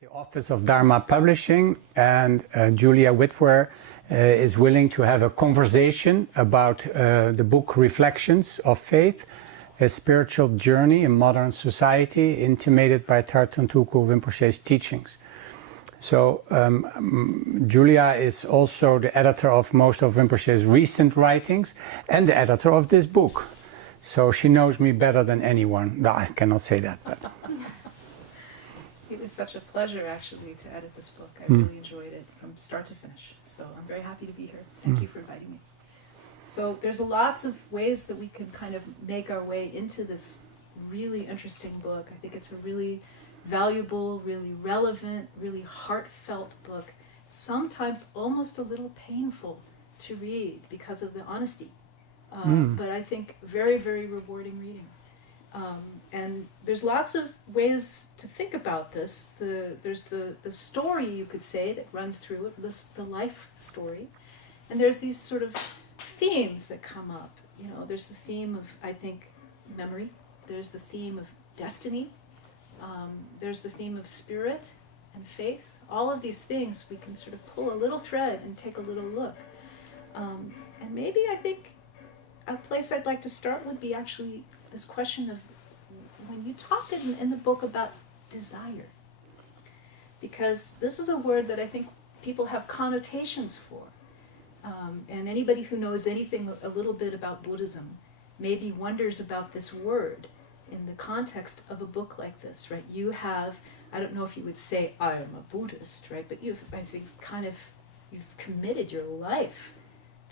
the office of Dharma Publishing, and Julia Witwer is willing to have a conversation about the book Reflections of Faith, a spiritual journey in modern society, intimated by Tartan Tuku Rinpoche's teachings. So Julia is also the editor of most of Rinpoche's recent writings and the editor of this book. So she knows me better than anyone. No, I cannot say that. But. It was such a pleasure, actually, to edit this book. I really enjoyed it from start to finish. So I'm very happy to be here. Thank you for inviting me. So there's lots of ways that we can kind of make our way into this really interesting book. I think it's a really valuable, really relevant, really heartfelt book. Sometimes almost a little painful to read because of the honesty. But I think very, very rewarding reading. And there's lots of ways to think about this. There's the story, you could say, that runs through it, the life story. And there's these sort of themes that come up. You know, there's the theme of, I think, memory. There's the theme of destiny. There's the theme of spirit and faith. All of these things, we can sort of pull a little thread and take a little look. And maybe, I think, a place I'd like to start would be actually this question of when you talk in the book about desire. Because this is a word that I think people have connotations for. And anybody who knows anything a little bit about Buddhism maybe wonders about this word in the context of a book like this, right? You have, I don't know if you would say, I am a Buddhist, right? But you've, I think, you've committed your life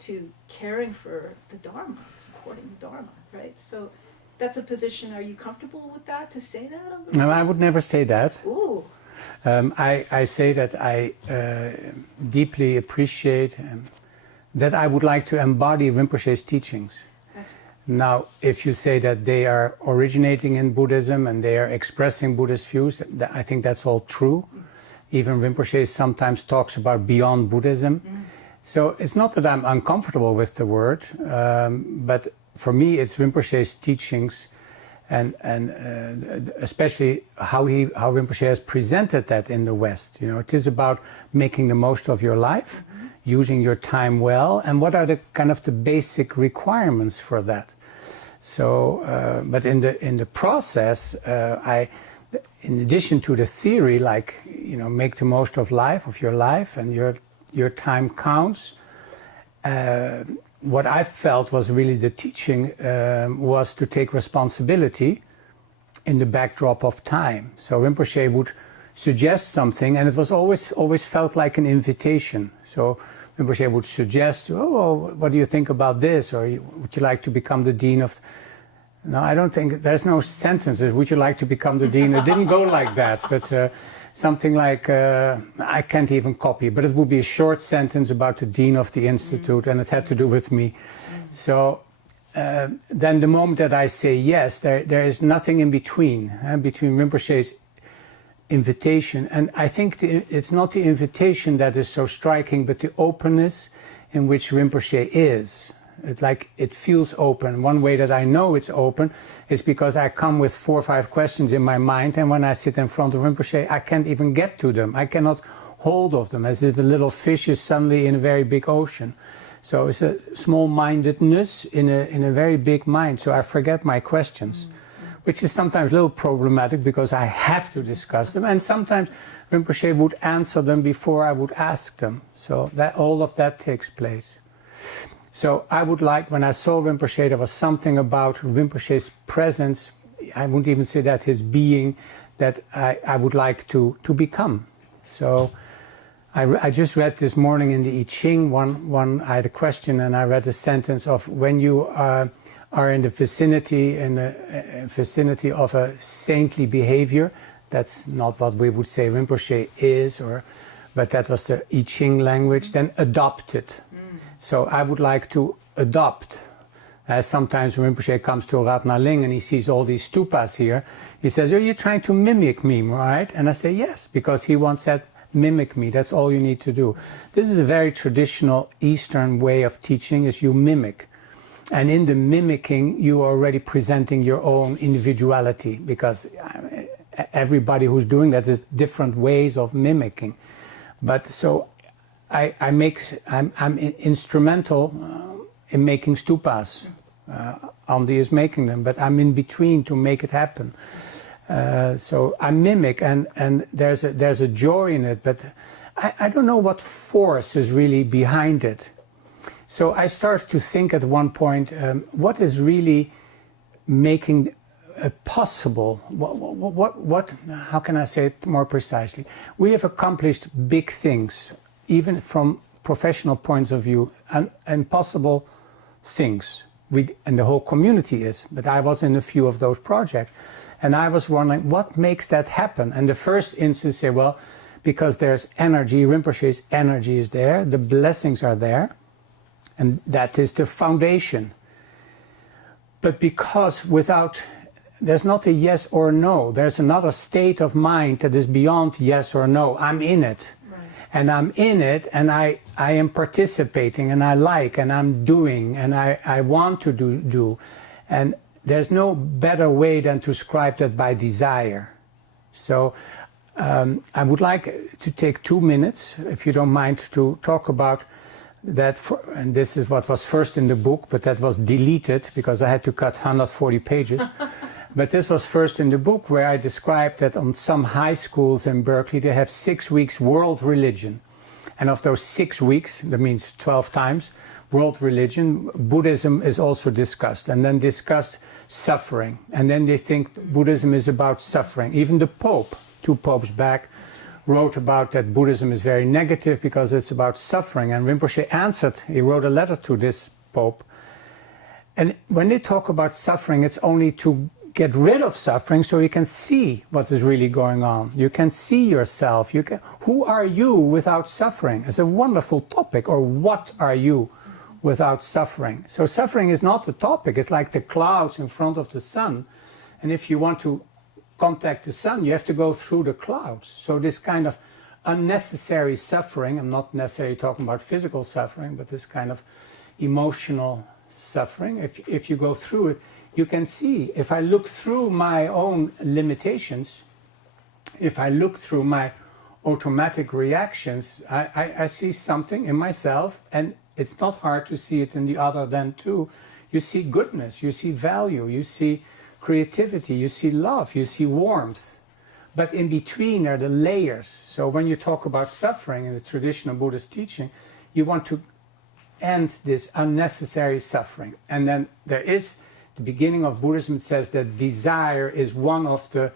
to caring for the Dharma, supporting the Dharma, right? So that's a position. Are you comfortable with that, to say that? No, I would never say that. Ooh. I say that I deeply appreciate that I would like to embody Rinpoche's teachings. Now, if you say that they are originating in Buddhism and they are expressing Buddhist views, I think that's all true. Even Rinpoche sometimes talks about beyond Buddhism. So it's not that I'm uncomfortable with the word, but for me it's Rinpoche's teachings and especially how Rinpoche has presented that in the West. You know, it is about making the most of your life, using your time well, and what are the kind of the basic requirements for that. So, but in the process, in addition to the theory, like, you know, make the most of your life, and your time counts. What I felt was really the teaching was to take responsibility in the backdrop of time. So Rinpoche would suggest something, and it was always felt like an invitation. So Rinpoche would suggest, oh, what do you think about this? Or would you like to become the dean of... No, I don't think, there's no sentences, would you like to become the dean? It didn't go like that, but something like, I can't even copy, but it would be a short sentence about the dean of the institute, and it had to do with me. So then the moment that I say yes, there is nothing in between Rinpoche's invitation. And I think it's not the invitation that is so striking, but the openness in which Rinpoche is. It feels open. One way that I know it's open is because I come with 4 or 5 questions in my mind, and when I sit in front of Rinpoche, I can't even get to them. I cannot hold of them, as if a little fish is suddenly in a very big ocean. So it's a small-mindedness in a very big mind, so I forget my questions, which is sometimes a little problematic because I have to discuss them, and sometimes Rinpoche would answer them before I would ask them. So all of that takes place. So I would like, when I saw Rinpoche, there was something about Rinpoche's presence, I wouldn't even say that, his being, that I would like to become. So I just read this morning in the I Ching, I had a question, and I read a sentence of, when you are in the vicinity of a saintly behavior, that's not what we would say Rinpoche is, but that was the I Ching language, then adopt it. So I would like to adopt. Sometimes when Rinpoche comes to Ratnaling and he sees all these stupas here, he says, "Are you trying to mimic me, right?" And I say, yes, because he once said, mimic me, that's all you need to do. This is a very traditional Eastern way of teaching, is you mimic. And in the mimicking, you are already presenting your own individuality, because everybody who's doing that is different ways of mimicking. But so I'm instrumental in making stupas. Andy is making them, but I'm in between to make it happen. So I mimic, and there's a joy in it, but I don't know what force is really behind it. So I started to think at one point, what is really making it possible? What? How can I say it more precisely? We have accomplished big things, even from professional points of view, and impossible things. And the whole community is, but I was in a few of those projects, and I was wondering what makes that happen. And the first instance say, well, because there's energy, Rinpoche's energy is there, the blessings are there, and that is the foundation. But because there's not a yes or no, there's another state of mind that is beyond yes or no. I'm in it. And I'm in it, and I am participating, and I like, and I'm doing, and I want to do. And there's no better way than to describe that by desire. So I would like to take 2 minutes, if you don't mind, to talk about that. And this is what was first in the book, but that was deleted because I had to cut 140 pages. But this was first in the book, where I described that on some high schools in Berkeley, they have 6 weeks world religion. And of those 6 weeks, that means 12 times, world religion, Buddhism is also discussed. And then discussed suffering. And then they think Buddhism is about suffering. Even the Pope, 2 popes back, wrote about that Buddhism is very negative because it's about suffering. And Rinpoche answered, he wrote a letter to this Pope. And when they talk about suffering, it's only to get rid of suffering so you can see what is really going on. You can see yourself. Who are you without suffering? It's a wonderful topic. Or what are you without suffering? So suffering is not a topic. It's like the clouds in front of the sun. And if you want to contact the sun, you have to go through the clouds. So this kind of unnecessary suffering, I'm not necessarily talking about physical suffering, but this kind of emotional suffering, if you go through it, you can see, if I look through my own limitations, if I look through my automatic reactions, I see something in myself, and it's not hard to see it in the other then too. You see goodness, you see value, you see creativity, you see love, you see warmth. But in between are the layers. So when you talk about suffering in the traditional Buddhist teaching, you want to end this unnecessary suffering. And then there is the beginning of Buddhism, it says that desire is one of the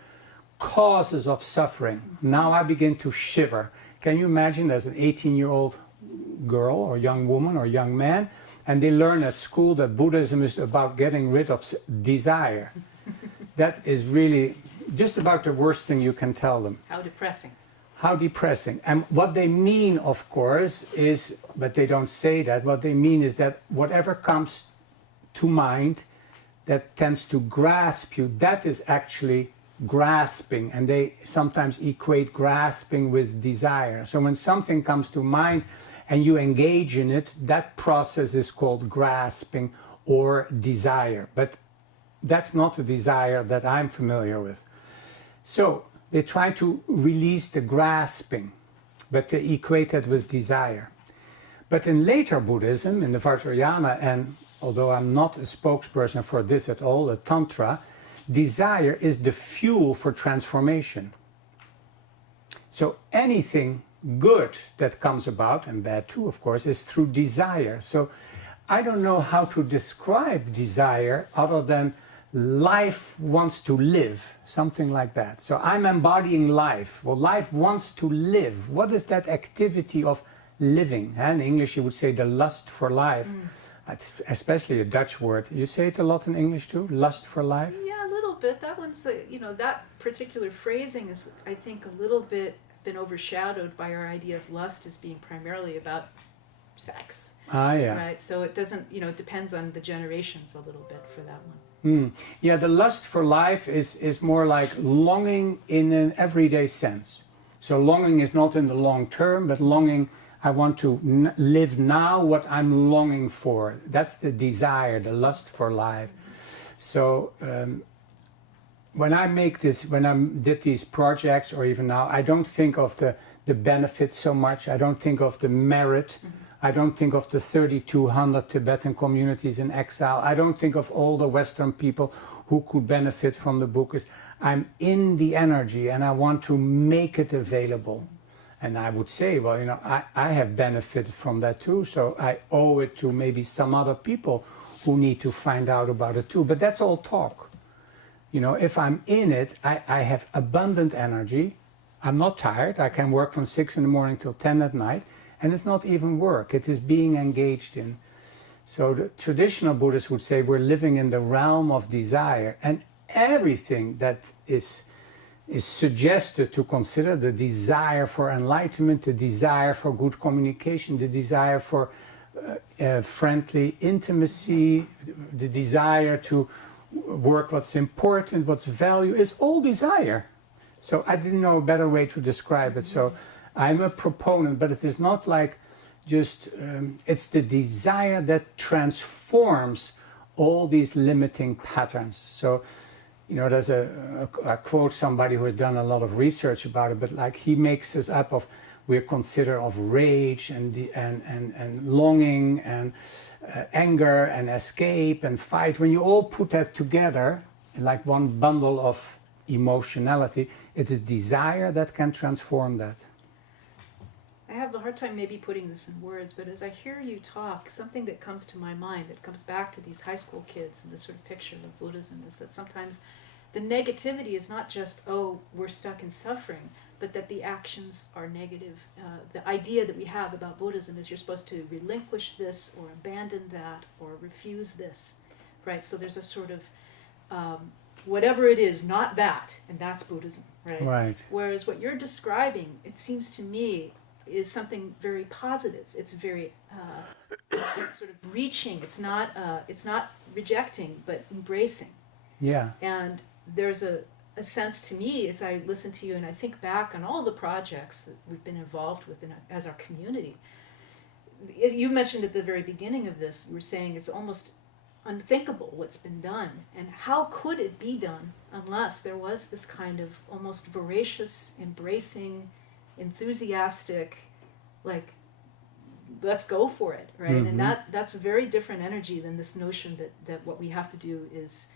causes of suffering. Now I begin to shiver. Can you imagine there's an 18-year-old girl or young woman or young man, and they learn at school that Buddhism is about getting rid of desire. That is really just about the worst thing you can tell them. How depressing. How depressing. And what they mean, of course, is, but they don't say that, what they mean is that whatever comes to mind that tends to grasp you, that is actually grasping. And they sometimes equate grasping with desire. So when something comes to mind and you engage in it, that process is called grasping or desire. But that's not the desire that I'm familiar with. So they try to release the grasping, but they equate it with desire. But in later Buddhism, in the Vajrayana, and although I'm not a spokesperson for this at all, the Tantra, desire is the fuel for transformation. So anything good that comes about, and bad too, of course, is through desire. So I don't know how to describe desire other than life wants to live, something like that. So I'm embodying life. Well, life wants to live. What is that activity of living? In English you would say the lust for life. Especially a Dutch word. You say it a lot in English too? Lust for life? Yeah, a little bit. That one's, that particular phrasing is, I think, a little bit been overshadowed by our idea of lust as being primarily about sex. Yeah. Right? So it doesn't, it depends on the generations a little bit for that one. Yeah, the lust for life is more like longing in an everyday sense. So longing is not in the long term, but longing, I want to live now what I'm longing for. That's the desire, the lust for life. So when I did these projects, or even now, I don't think of the benefits so much. I don't think of the merit. I don't think of the 3,200 Tibetan communities in exile. I don't think of all the Western people who could benefit from the book. I'm in the energy and I want to make it available. And I would say, well, I have benefited from that too, so I owe it to maybe some other people who need to find out about it too. But that's all talk. If I'm in it, I have abundant energy. I'm not tired. I can work from 6 in the morning till 10 at night. And it's not even work. It is being engaged in. So the traditional Buddhists would say we're living in the realm of desire. And everything that is suggested to consider, the desire for enlightenment, the desire for good communication, the desire for friendly intimacy, the desire to work what's important, what's value, is all desire. So I didn't know a better way to describe it. So I'm a proponent, but it is not like just, it's the desire that transforms all these limiting patterns. So, there's a quote, somebody who has done a lot of research about it, but like he makes this up of, we're considered of rage and longing and anger and escape and fight. When you all put that together in like one bundle of emotionality, it is desire that can transform that. I have a hard time maybe putting this in words, but as I hear you talk, something that comes to my mind, that comes back to these high school kids and this sort of picture of Buddhism, is that sometimes the negativity is not just, oh, we're stuck in suffering, but that the actions are negative. The idea that we have about Buddhism is you're supposed to relinquish this or abandon that or refuse this, right? So there's a sort of, whatever it is, not that, and that's Buddhism, right? Right. Whereas what you're describing, it seems to me, is something very positive. It's very it's sort of reaching. It's not rejecting, but embracing. Yeah. And there's a sense to me as I listen to you and I think back on all the projects that we've been involved with as our community. You mentioned at the very beginning of this, we were saying it's almost unthinkable what's been done, and how could it be done unless there was this kind of almost voracious, embracing, enthusiastic, like, let's go for it, right? Mm-hmm. And that's a very different energy than this notion that what we have to do is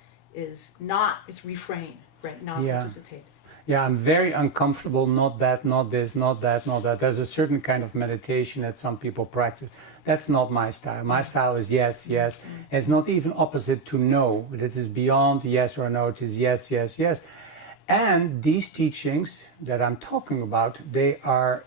refrain, right? Not participate. Yeah, I'm very uncomfortable, not that, not this, not that, not that. There's a certain kind of meditation that some people practice. That's not my style. My style is yes, yes. Mm-hmm. It's not even opposite to no. It is beyond yes or no. It is yes, yes, yes. And these teachings that I'm talking about, they are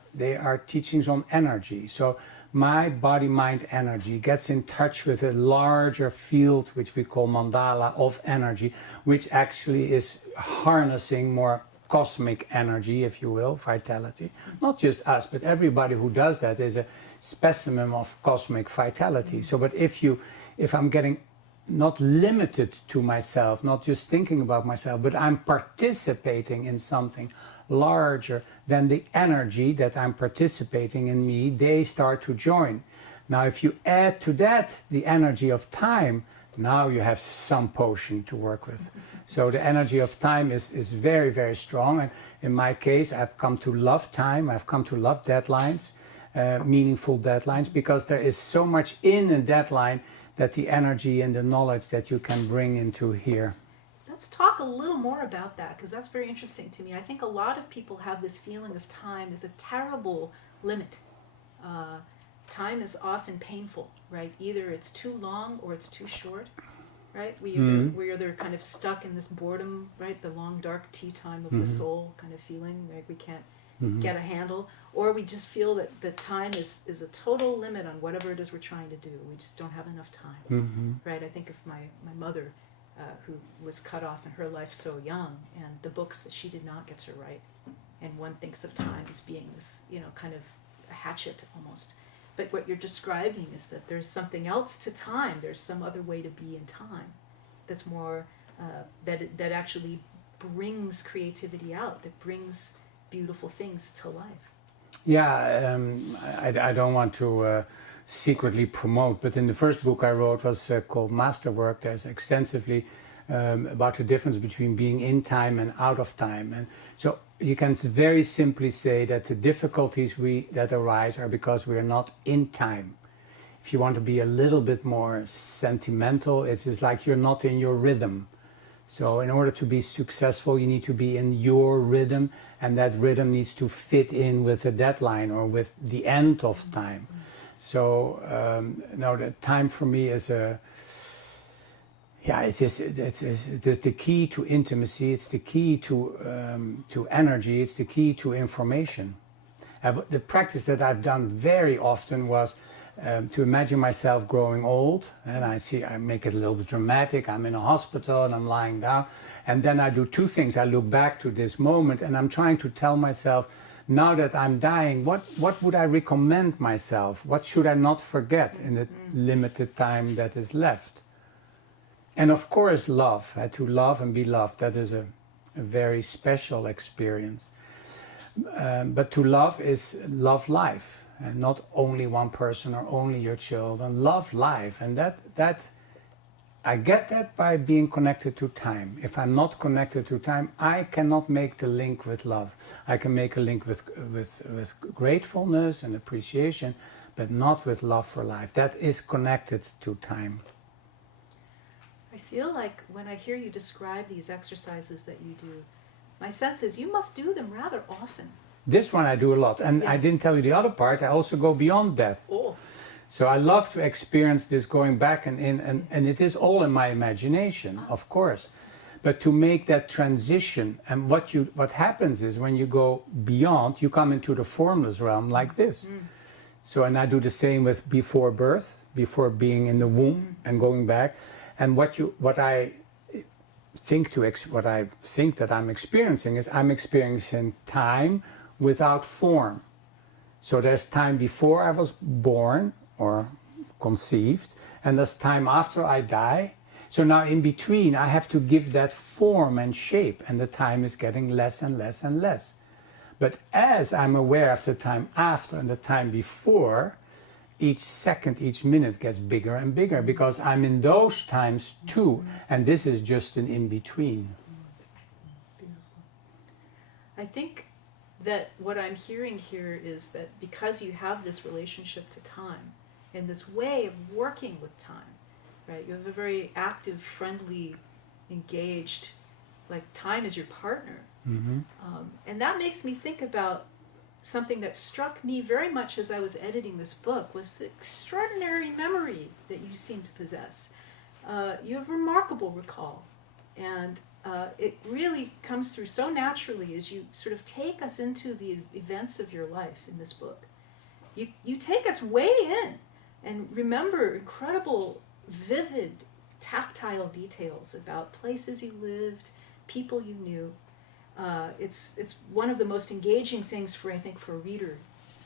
teachings on energy. So my body-mind energy gets in touch with a larger field, which we call mandala, of energy, which actually is harnessing more cosmic energy, if you will, vitality. Not just us, but everybody who does that is a specimen of cosmic vitality. So, but if I'm getting not limited to myself, not just thinking about myself, but I'm participating in something larger than the energy that I'm participating in me, they start to join. Now, if you add to that the energy of time, now you have some potion to work with. So the energy of time is very, very strong. And in my case, I've come to love time. I've come to love deadlines, meaningful deadlines, because there is so much in a deadline that the energy and the knowledge that you can bring into here. Let's talk a little more about that, because that's very interesting to me. I think a lot of people have this feeling of time as a terrible limit. Time is often painful, right? Either it's too long or it's too short, right? We're either kind of stuck in this boredom, right? The long, dark tea time of the soul kind of feeling, like we can't get a handle, or we just feel that time is a total limit on whatever it is we're trying to do. We just don't have enough time, right? I think of my mother, who was cut off in her life so young, and the books that she did not get to write. And one thinks of time as being this, kind of a hatchet almost. But what you're describing is that there's something else to time. There's some other way to be in time that's more, that actually brings creativity out, that brings beautiful things to life. Yeah, I don't want to secretly promote, but in the first book I wrote was called Masterwork. There's extensively about the difference between being in time and out of time. And so you can very simply say that the difficulties that arise are because we are not in time. If you want to be a little bit more sentimental, it is like you're not in your rhythm. So in order to be successful, you need to be in your rhythm, and that rhythm needs to fit in with a deadline or with the end of time. So no, the time for me is it is the key to intimacy. It's the key to energy. It's the key to information. The practice that I've done very often was to imagine myself growing old, and I make it a little bit dramatic. I'm in a hospital and I'm lying down, and then I do two things. I look back to this moment, and I'm trying to tell myself, now that I'm dying, what would I recommend myself? What should I not forget in the limited time that is left? And of course, love. To love and be loved. That is a very special experience. But to love is love life. And not only one person or only your children. Love life. And that I get that by being connected to time. If I'm not connected to time, I cannot make the link with love. I can make a link with gratefulness and appreciation, but not with love for life. That is connected to time. I feel like when I hear you describe these exercises that you do, my sense is you must do them rather often. This one I do a lot, and I didn't tell you the other part. I also go beyond death. Oh. So I love to experience this going back and it is all in my imagination, of course. But to make that transition, and what happens is when you go beyond, you come into the formless realm like this. So, and I do the same with before birth, before being in the womb and going back. And what I think that I'm experiencing is I'm experiencing time without form. So there's time before I was born or conceived, and there's time after I die. So now in between I have to give that form and shape, and the time is getting less and less and less. But as I'm aware of the time after and the time before, each second, each minute gets bigger and bigger, because I'm in those times too, and this is just an in-between. Beautiful. I think that what I'm hearing here is that because you have this relationship to time and this way of working with time, right? You have a very active, friendly, engaged, like time is your partner. Mm-hmm. And that makes me think about something that struck me very much as I was editing this book, was the extraordinary memory that you seem to possess. You have remarkable recall, and it really comes through so naturally as you sort of take us into the events of your life in this book. You take us way in and remember incredible, vivid, tactile details about places you lived, people you knew. It's one of the most engaging things for a reader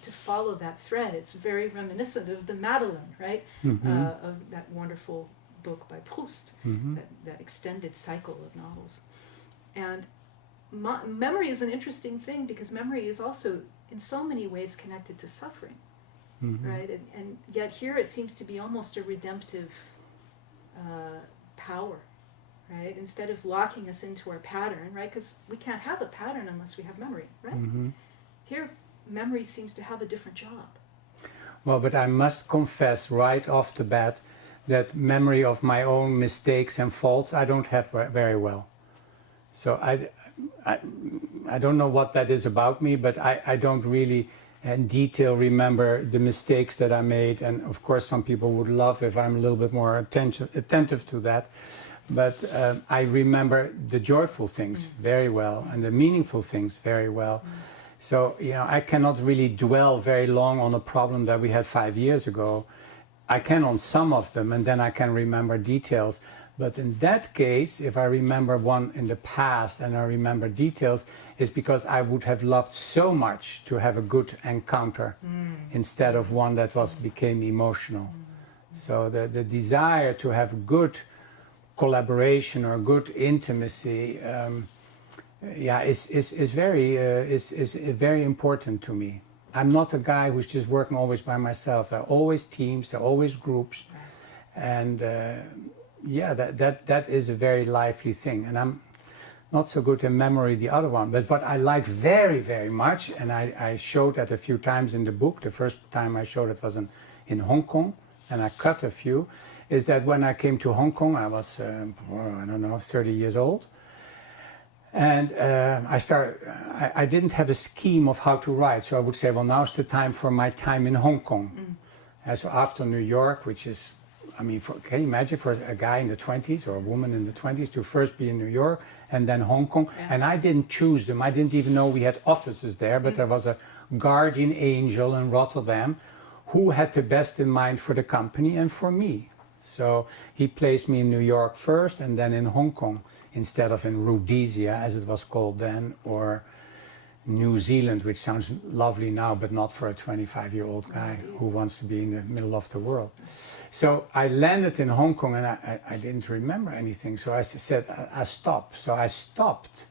to follow that thread. It's very reminiscent of the Maitland, right? Mm-hmm. Of that wonderful book by Proust, Mm-hmm. that extended cycle of novels. And memory is an interesting thing because memory is also in so many ways connected to suffering, Mm-hmm. right? And yet here it seems to be almost a redemptive power, right? Instead of locking us into our pattern, right? Because we can't have a pattern unless we have memory, right? Mm-hmm. Here, memory seems to have a different job. Well, but I must confess right off the bat that memory of my own mistakes and faults I don't have very well. So I don't know what that is about me, but I don't really in detail remember the mistakes that I made. And of course some people would love if I'm a little bit more attentive to that. But I remember the joyful things very well and the meaningful things very well. So, I cannot really dwell very long on a problem that we had 5 years ago. I can on some of them, and then I can remember details. But in that case, if I remember one in the past and I remember details, it's because I would have loved so much to have a good encounter instead of one that became emotional. So the desire to have good collaboration or good intimacy is very important to me. I'm not a guy who's just working always by myself. There are always teams, there are always groups, and yeah, that is a very lively thing. And I'm not so good in memory, the other one. But what I like very, very much, and I showed that a few times in the book. The first time I showed it was in Hong Kong, and I cut a few, is that when I came to Hong Kong, I was, I don't know, 30 years old. And I didn't have a scheme of how to write. So I would say, well, now's the time for my time in Hong Kong. So after New York, which is, I mean, can you imagine for a guy in the 20s or a woman in the 20s to first be in New York and then Hong Kong? Yeah. And I didn't choose them. I didn't even know we had offices there, but there was a guardian angel in Rotterdam who had the best in mind for the company and for me. So he placed me in New York first and then in Hong Kong instead of in Rhodesia, as it was called then, or New Zealand, which sounds lovely now, but not for a 25-year-old guy who wants to be in the middle of the world. So I landed in Hong Kong and I didn't remember anything. So I said, I stopped. So I stopped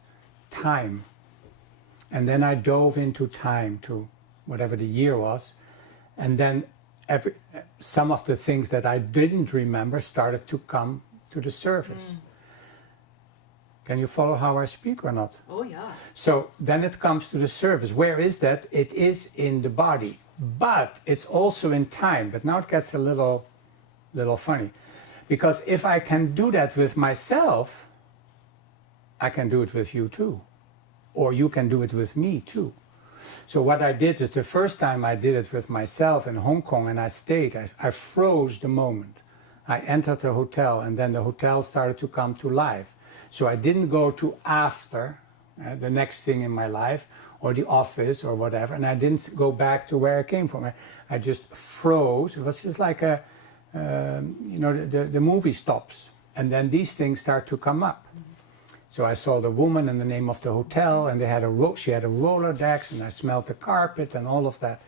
time. And then I dove into time to whatever the year was. And then some of the things that I didn't remember started to come to the surface. Can you follow how I speak or not? Oh, yeah. So then it comes to the surface. Where is that? It is in the body, but it's also in time. But now it gets a little funny. Because if I can do that with myself, I can do it with you too. Or you can do it with me too. So what I did is the first time I did it with myself in Hong Kong and I stayed, I froze the moment. I entered the hotel and then the hotel started to come to life. So I didn't go to after the next thing in my life or the office or whatever, and I didn't go back to where I came from. I just froze. It was just like the movie stops, and then these things start to come up. So I saw the woman and the name of the hotel, and she had a Rolodex, and I smelled the carpet and all of that.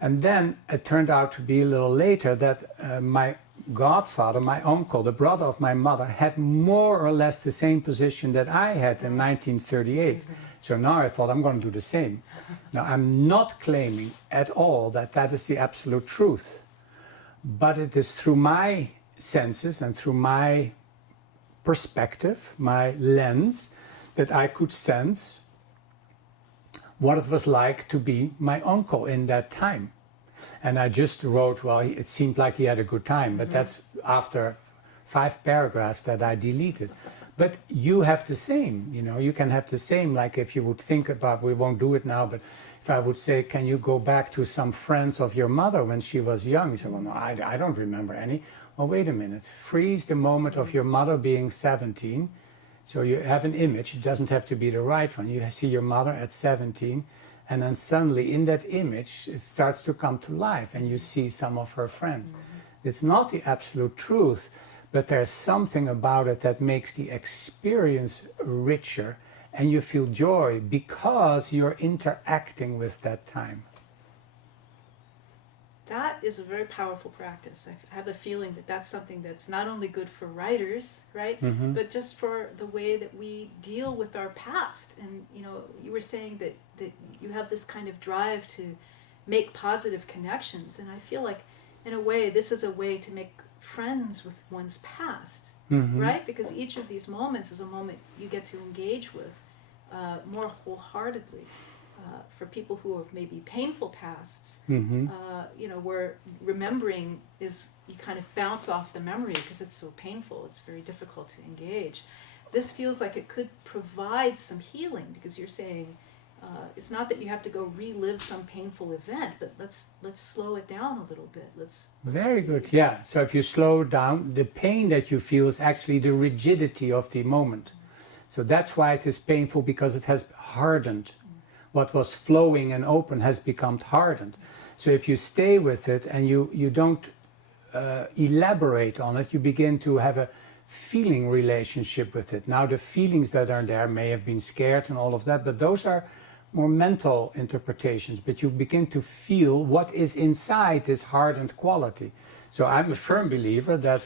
And then it turned out to be a little later that my godfather, my uncle, the brother of my mother, had more or less the same position that I had in 1938. So now I thought I'm going to do the same. Now I'm not claiming at all that that is the absolute truth, but it is through my senses and through my perspective, my lens, that I could sense what it was like to be my uncle in that time. And I just wrote, well, it seemed like he had a good time, but that's after 5 paragraphs that I deleted. But you have the same, you can have the same, like if you would think about, we won't do it now, but if I would say, can you go back to some friends of your mother when she was young? You say, well, no, I don't remember any. Well, wait a minute, freeze the moment of your mother being 17. So you have an image, it doesn't have to be the right one. You see your mother at 17, and then suddenly in that image, it starts to come to life, and you see some of her friends. It's not the absolute truth, but there's something about it that makes the experience richer, and you feel joy because you're interacting with that time. That is a very powerful practice. I have a feeling that that's something that's not only good for writers, right, but just for the way that we deal with our past. And you were saying that you have this kind of drive to make positive connections, and I feel like in a way this is a way to make friends with one's past, right? Because each of these moments is a moment you get to engage with more wholeheartedly. For people who have maybe painful pasts, where remembering is, you kind of bounce off the memory because it's so painful, it's very difficult to engage. This feels like it could provide some healing, because you're saying it's not that you have to go relive some painful event, but let's slow it down a little bit. Let's Very good, yeah. So if you slow down, the pain that you feel is actually the rigidity of the moment. So that's why it is painful, because it has hardened. What was flowing and open has become hardened. So if you stay with it and you don't elaborate on it, you begin to have a feeling relationship with it. Now the feelings that are there may have been scared and all of that, but those are more mental interpretations. But you begin to feel what is inside this hardened quality. So I'm a firm believer that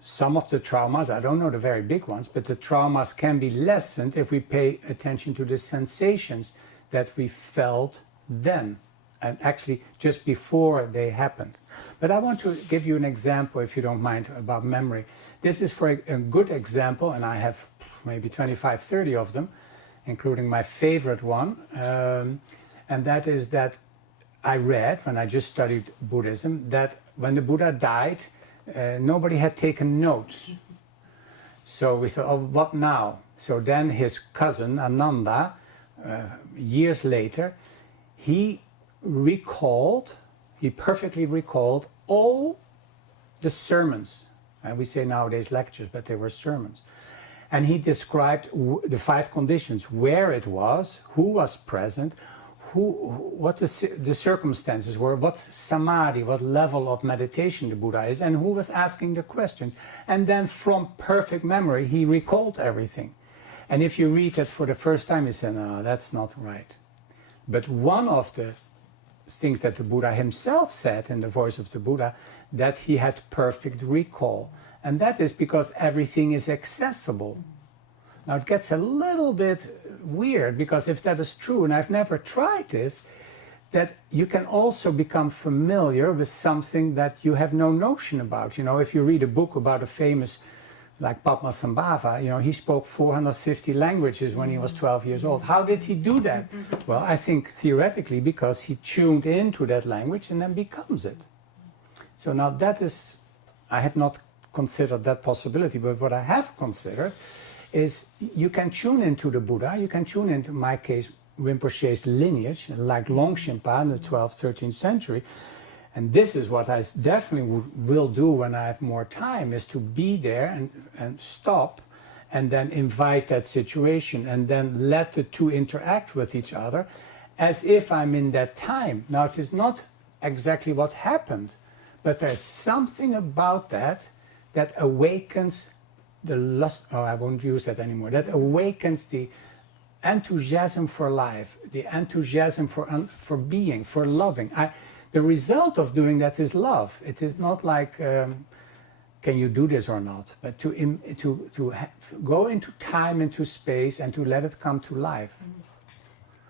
some of the traumas, I don't know the very big ones, but the traumas can be lessened if we pay attention to the sensations that we felt then. and actually just before they happened. But I want to give you an example, if you don't mind, about memory. This is for a good example, and I have maybe 25, 30 of them, including my favorite one, and that is that I read, when I just studied Buddhism, that when the Buddha died, nobody had taken notes. So we thought, oh, what now? So then his cousin, Ananda, years later, he perfectly recalled all the sermons, and we say nowadays lectures, but they were sermons. And he described the 5 conditions, where it was, who was present, what the circumstances were, what samadhi, what level of meditation the Buddha is, and who was asking the questions. And then from perfect memory, he recalled everything. And if you read it for the first time, you say, no, that's not right. But one of the things that the Buddha himself said in the voice of the Buddha, that he had perfect recall. And that is because everything is accessible. Now it gets a little bit weird, because if that is true, and I've never tried this, that you can also become familiar with something that you have no notion about. You know, if you read a book about a famous, like Padmasambhava, you know, he spoke 450 languages when he was 12 years old. How did he do that? Well, I think theoretically because he tuned into that language and then becomes it. So now that is, I have not considered that possibility, but what I have considered is you can tune into the Buddha, you can tune into, in my case, Rinpoche's lineage, like Longchenpa in the 12th, 13th century. And this is what I definitely will do when I have more time, is to be there and stop and then invite that situation and then let the two interact with each other as if I'm in that time. Now, it is not exactly what happened, but there's something about that that awakens the lust, oh, I won't use that anymore, that awakens the enthusiasm for life, the enthusiasm for being, for loving. The result of doing that is love. It is not like, can you do this or not? But to go into time, into space, and to let it come to life.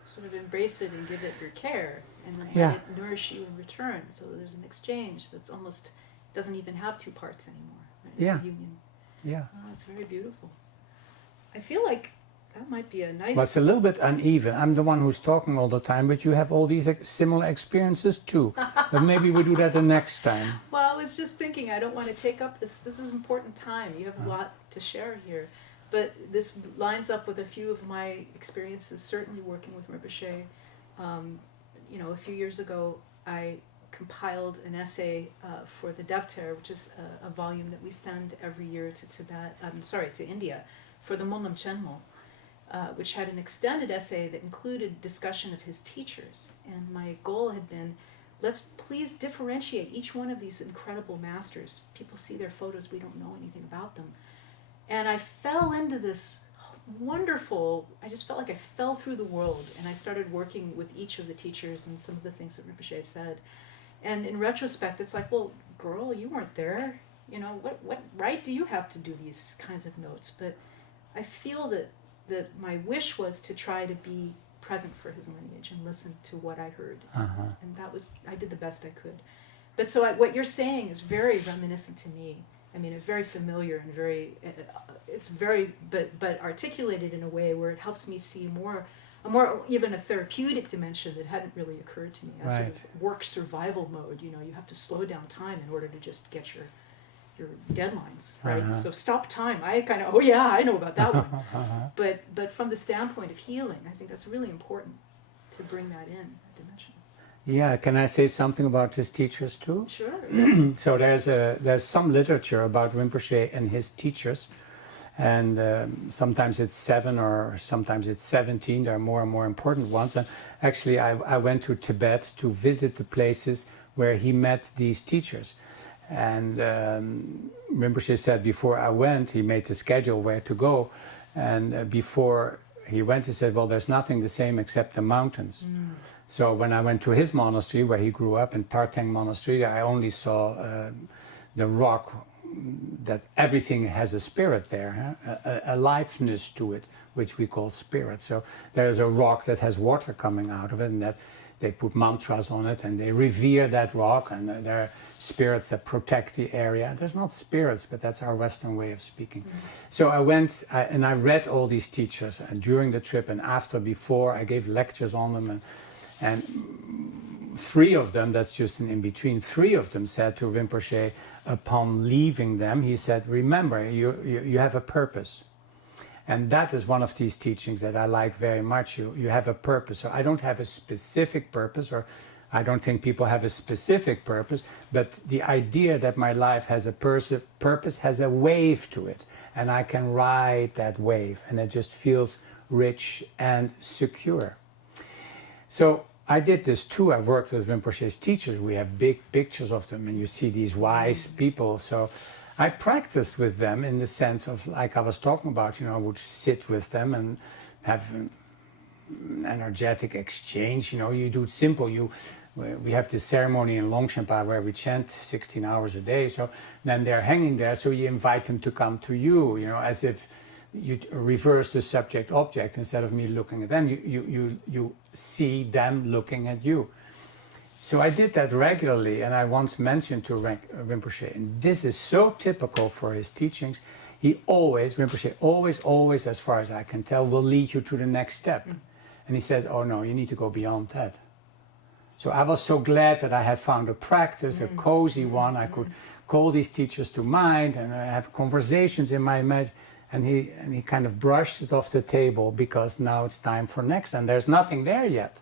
Sort of embrace it and give it your care, and then Yeah. have it nourish you in return. So there's an exchange that's almost, doesn't even have 2 parts anymore. Right? It's Yeah. a union. Yeah. Oh, it's very beautiful. I feel like that might be a nice... But it's a little bit uneven. I'm the one who's talking all the time, but you have all these similar experiences too. But maybe we do that the next time. Well, I was just thinking, I don't want to take up this is important time. You have a lot to share here. But this lines up with a few of my experiences, certainly working with Repechage. You know, a few years ago, I compiled an essay for the Dapter, which is a volume that we send every year to India, for the Monlam Chenmo, which had an extended essay that included discussion of his teachers. And my goal had been, let's please differentiate each one of these incredible masters. People see their photos, we don't know anything about them. And I fell into this wonderful, I just felt like I fell through the world, and I started working with each of the teachers and some of the things that Rinpoche said. And in retrospect, it's like, well, girl, you weren't there. You know, what right do you have to do these kinds of notes? But I feel that my wish was to try to be present for his lineage and listen to what I heard. And that was, I did the best I could. But so what you're saying is very reminiscent to me. I mean, it's very familiar and very, it's very, but articulated in a way where it helps me see even a therapeutic dimension that hadn't really occurred to me. As sort of work survival mode, you know, you have to slow down time in order to just get your deadlines, right? So stop time. I kind of, oh yeah, I know about that one. But from the standpoint of healing, I think that's really important to bring that in, that dimension. Yeah, can I say something about his teachers too? Sure. So there's some literature about Rinpoche and his teachers, and sometimes it's 7 or sometimes it's 17. There are more and more important ones. And actually, I went to Tibet to visit the places where he met these teachers. And Rinpoche said before I went, he made the schedule where to go. And before he went, he said, well, there's nothing the same except the mountains. So when I went to his monastery, where he grew up, in Tartang Monastery, I only saw the rock, that everything has a spirit there, a aliveness to it, which we call spirit. So there's a rock that has water coming out of it, and that they put mantras on it and they revere that rock, and there are spirits that protect the area. There's not spirits, but that's our Western way of speaking. So I went and I read all these teachers, and during the trip and after, before, I gave lectures on them, and three of them, that's just an in-between, three of them said to Rinpoche upon leaving them, he said, remember, you have a purpose. And that is one of these teachings that I like very much. You have a purpose. So I don't have a specific purpose, or I don't think people have a specific purpose, but the idea that my life has a purpose has a wave to it, and I can ride that wave, and it just feels rich and secure. So I did this too. I worked with Rinpoche's teachers. We have big pictures of them, and you see these wise people. So I practiced with them in the sense of, like I was talking about, I would sit with them and have an energetic exchange. You do it simple. We have this ceremony in Longchenpa where we chant 16 hours a day. So then they're hanging there, so you invite them to come to you, as if you reverse the subject-object. Instead of me looking at them, you see them looking at you. So I did that regularly, and I once mentioned to Rinpoche, and this is so typical for his teachings, Rinpoche always, as far as I can tell, will lead you to the next step. And he says, oh no, you need to go beyond that. So I was so glad that I had found a practice, a cozy one. I could call these teachers to mind and have conversations in my mind. And he kind of brushed it off the table, because now it's time for next, and there's nothing there yet.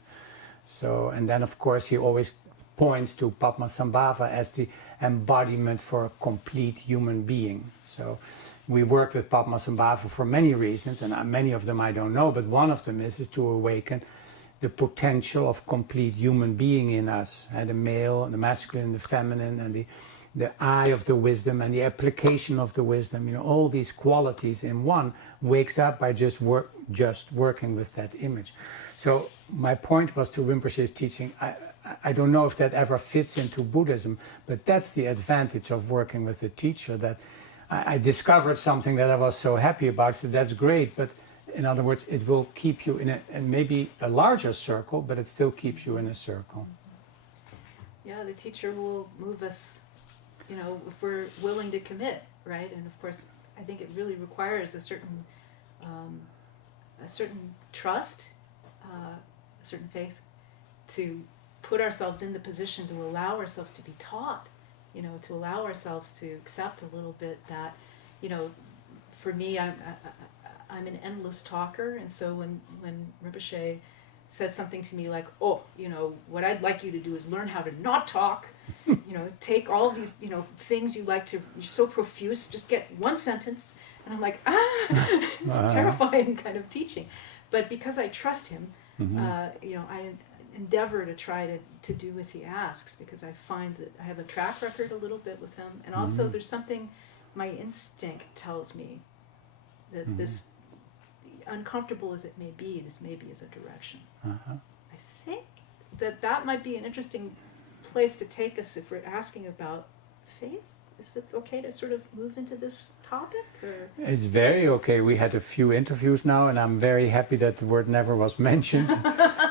So, and then of course he always points to Padmasambhava as the embodiment for a complete human being. So we work with Padmasambhava for many reasons, and many of them I don't know, but one of them is to awaken the potential of complete human being in us, the male, the masculine, the feminine, and the eye of the wisdom and the application of the wisdom. All these qualities in one wakes up by just working with that image. So my point was to Rinpoche's teaching, I don't know if that ever fits into Buddhism, but that's the advantage of working with a teacher, that I discovered something that I was so happy about, so that's great, but in other words, it will keep you in maybe a larger circle, but it still keeps you in a circle. Yeah, the teacher will move us, if we're willing to commit, right? And of course, I think it really requires a certain trust, a certain faith, to put ourselves in the position to allow ourselves to be taught, to allow ourselves to accept a little bit that, for me, I'm an endless talker, and so when Rinpoche says something to me like, oh, what I'd like you to do is learn how to not talk, take all these, things you're so profuse, just get one sentence, and I'm like, it's terrifying kind of teaching. But because I trust him, I endeavor to try to do as he asks, because I find that I have a track record a little bit with him, and also there's something my instinct tells me that this, uncomfortable as it may be, this maybe is a direction. I think that might be an interesting place to take us if we're asking about faith. Is it okay to sort of move into this topic? Or? It's very okay. We had a few interviews now, and I'm very happy that the word never was mentioned.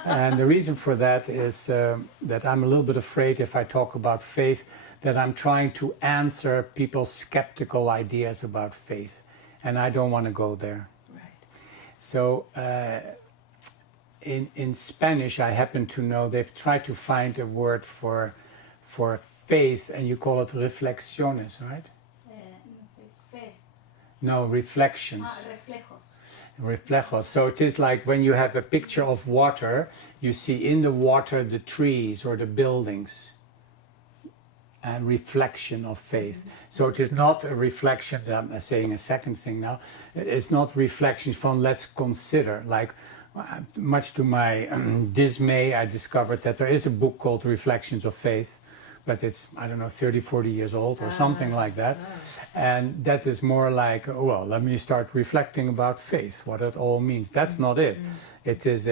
And the reason for that is that I'm a little bit afraid, if I talk about faith, that I'm trying to answer people's skeptical ideas about faith. And I don't want to go there. So in Spanish, I happen to know they've tried to find a word for faith, and you call it reflexiones, right? No, reflections. Reflejos. So it is like when you have a picture of water, you see in the water the trees or the buildings. A reflection of faith. So it is not a reflection, I'm saying a second thing now, it's not reflections from let's consider. Like, much to my dismay, I discovered that there is a book called Reflections of Faith, but it's, 30, 40 years old or something like that. And that is more like, well, let me start reflecting about faith, what it all means. That's not it. It is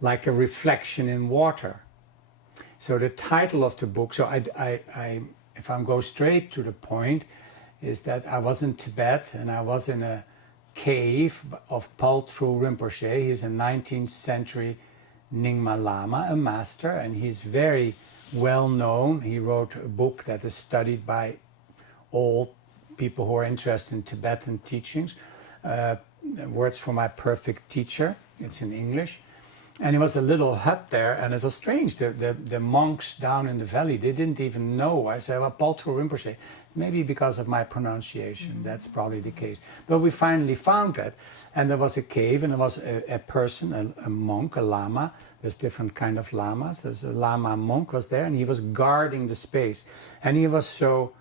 like a reflection in water. So the title of the book, so if I go straight to the point, is that I was in Tibet and I was in a cave of Paltru Rinpoche. He's a 19th century Nyingma Lama, a master, and he's very well known. He wrote a book that is studied by all people who are interested in Tibetan teachings, Words for My Perfect Teacher. It's in English. And it was a little hut there, and it was strange. The monks down in the valley, they didn't even know. I said, well, Paltru Rinpoche. Maybe because of my pronunciation, that's probably the case. But we finally found that. And there was a cave, and there was a person, a monk, a lama. There's different kind of lamas. There's a lama monk was there, and he was guarding the space. And he was so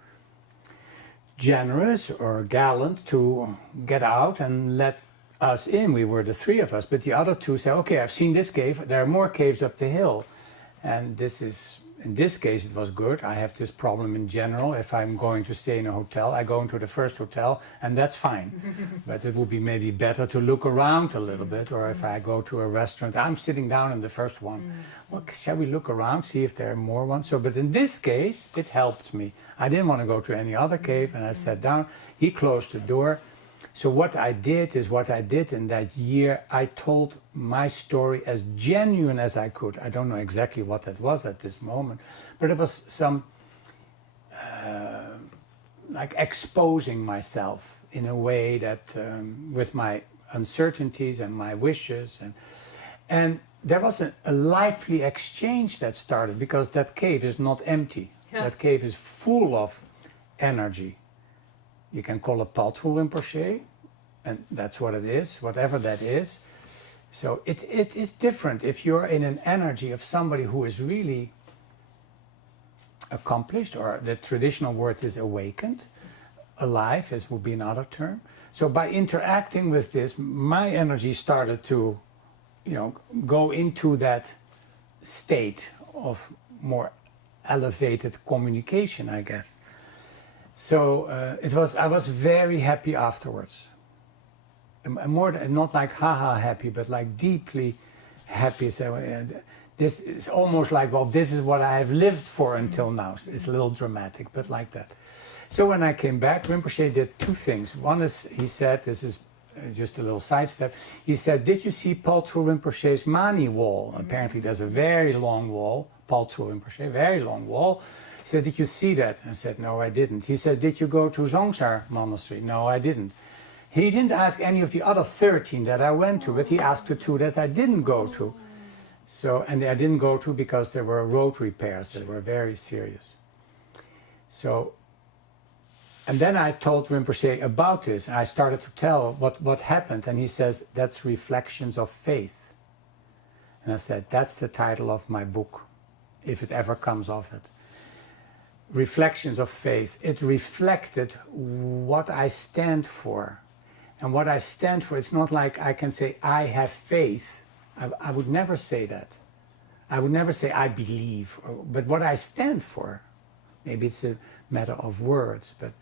generous or gallant to get out and let us in. We were the three of us, but the other two said, okay, I've seen this cave, there are more caves up the hill. And this is, in this case it was good. I have this problem in general. If I'm going to stay in a hotel, I go into the first hotel, and that's fine. But it would be maybe better to look around a little bit, or if I go to a restaurant, I'm sitting down in the first one. Well, shall we look around, see if there are more ones? So, but in this case, it helped me. I didn't want to go to any other cave, and I sat down. He closed the door. So what I did is what I did in that year. I told my story as genuine as I could. I don't know exactly what that was at this moment, but it was some like exposing myself in a way that with my uncertainties and my wishes, and there was a lively exchange that started, because that cave is not empty. Yeah. That cave is full of energy. You can call it Paltru Rinpoche, and that's what it is, whatever that is. So it is different if you're in an energy of somebody who is really accomplished, or the traditional word is awakened. Alive would be another term. So by interacting with this, my energy started to, go into that state of more elevated communication, I guess. So I was very happy afterwards. More not like haha happy, but like deeply happy. So this is almost like, well, this is what I have lived for until now. It's a little dramatic, but like that. So when I came back, Rinpoche did two things. One is, he said, this is just a little sidestep, he said, did you see Paltru Rinpoche's Mani wall? Apparently there's a very long wall, Paltru Rinpoche, very long wall. He said, did you see that? I said, no, I didn't. He said, did you go to Zongsar Monastery? No, I didn't. He didn't ask any of the other 13 that I went to, but he asked the two that I didn't go to. So, and I didn't go to because there were road repairs that were very serious. So, and then I told Rinpoche about this. I started to tell what happened, and he says, that's Reflections of Faith. And I said, that's the title of my book, if it ever comes of it. Reflections of Faith. It reflected what I stand for. And what I stand for, it's not like I can say, I have faith. I would never say that. I would never say, I believe. But what I stand for, maybe it's a matter of words, but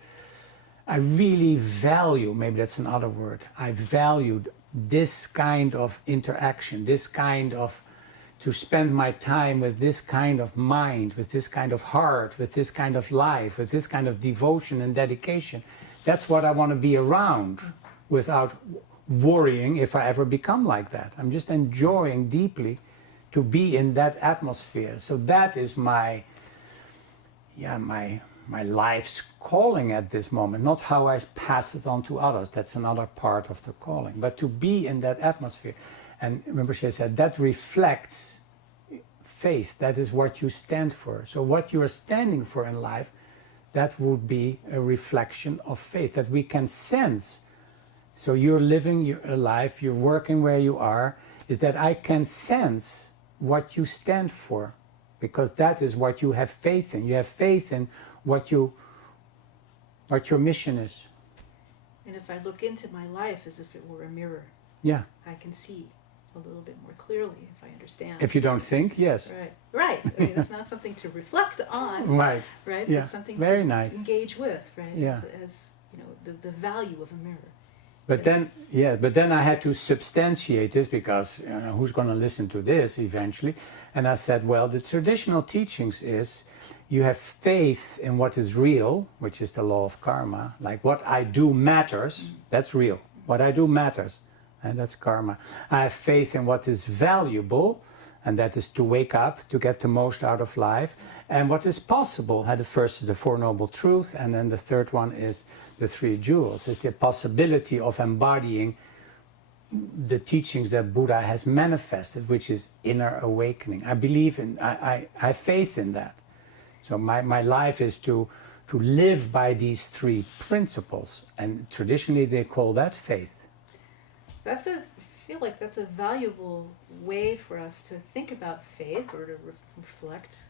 I really value, maybe that's another word, I valued this kind of interaction, this kind of, to spend my time with this kind of mind, with this kind of heart, with this kind of life, with this kind of devotion and dedication. That's what I want to be around, without worrying if I ever become like that. I'm just enjoying deeply to be in that atmosphere. So that is my life's calling at this moment, not how I pass it on to others. That's another part of the calling, but to be in that atmosphere. And Rinpoche said that reflects faith. That is what you stand for. So what you are standing for in life, that would be a reflection of faith that we can sense. So you're living your life, you're working where you are, is that I can sense what you stand for, because that is what you have faith in. You have faith in what your mission is. And if I look into my life as if it were a mirror, yeah, I can see a little bit more clearly if I understand. If you don't think, yes. Right. I mean, it's not something to reflect on. Right. Yeah. It's something to engage with, right? Yeah. As the value of a mirror. But then I had to substantiate this, because who's going to listen to this eventually? And I said, well, the traditional teachings is you have faith in what is real, which is the law of karma. Like what I do matters, that's real. What I do matters, and that's karma. I have faith in what is valuable, and that is to wake up, to get the most out of life, and what is possible. The first is the Four Noble Truths, and then the third one is the Three Jewels. It's the possibility of embodying the teachings that Buddha has manifested, which is inner awakening. I believe in, I have faith in that. So my life is to live by these three principles, and traditionally they call that faith. I feel like that's a valuable way for us to think about faith, or to reflect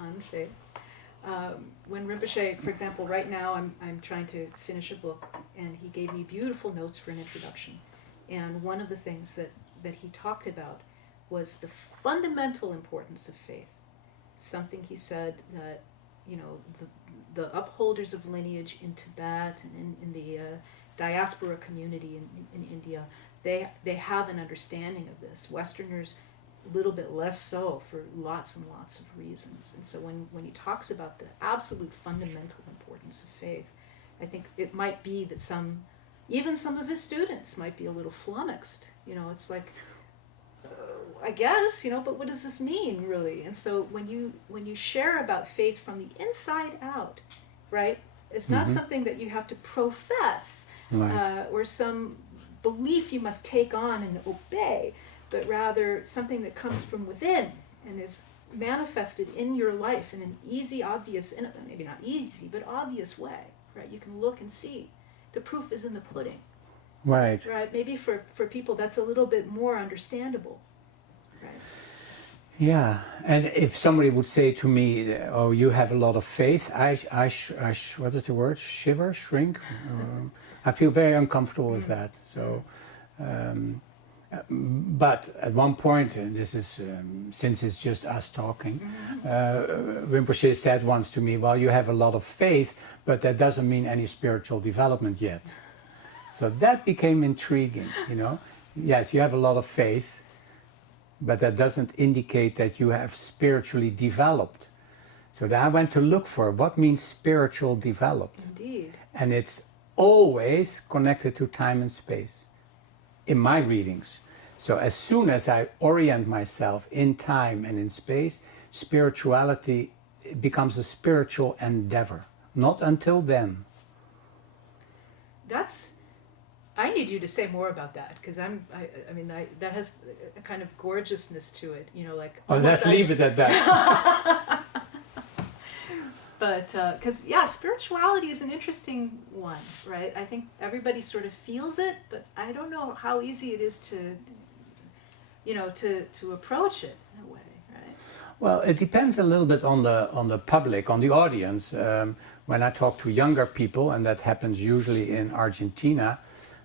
on faith. When Rinpoche, for example, right now I'm trying to finish a book, and he gave me beautiful notes for an introduction. And one of the things that he talked about was the fundamental importance of faith. Something he said that, you know, the upholders of lineage in Tibet and in the diaspora community in India, they have an understanding of this. Westerners, a little bit less so, for lots and lots of reasons. And so when he talks about the absolute fundamental importance of faith, I think it might be that even some of his students might be a little flummoxed. You know, it's like, I guess, you know, but what does this mean, really? And so when you share about faith from the inside out, right, it's not something that you have to profess, Right. or some belief you must take on and obey, but rather something that comes from within and is manifested in your life in an easy, obvious, maybe not easy, but obvious way, right? You can look and see. The proof is in the pudding. Right. Right? Maybe for people that's a little bit more understandable. Right? Yeah, and if somebody would say to me, "Oh, you have a lot of faith," what is the word? Shiver, shrink. I feel very uncomfortable with that. So, but at one point, and this is since it's just us talking, Rinpoche said once to me, "Well, you have a lot of faith, but that doesn't mean any spiritual development yet." So that became intriguing. You know, yes, you have a lot of faith, but that doesn't indicate that you have spiritually developed. So then I went to look for what means spiritual developed. Indeed. And it's always connected to time and space in my readings. So as soon as I orient myself in time and in space, spirituality becomes a spiritual endeavor. Not until then. I need you to say more about that, because I mean, that has a kind of gorgeousness to it, you know, like. Oh, let's leave it at that. But because spirituality is an interesting one, right? I think everybody sort of feels it, but I don't know how easy it is to, you know, to approach it in a way, right? Well, it depends a little bit on the public, on the audience. When I talk to younger people, and that happens usually in Argentina,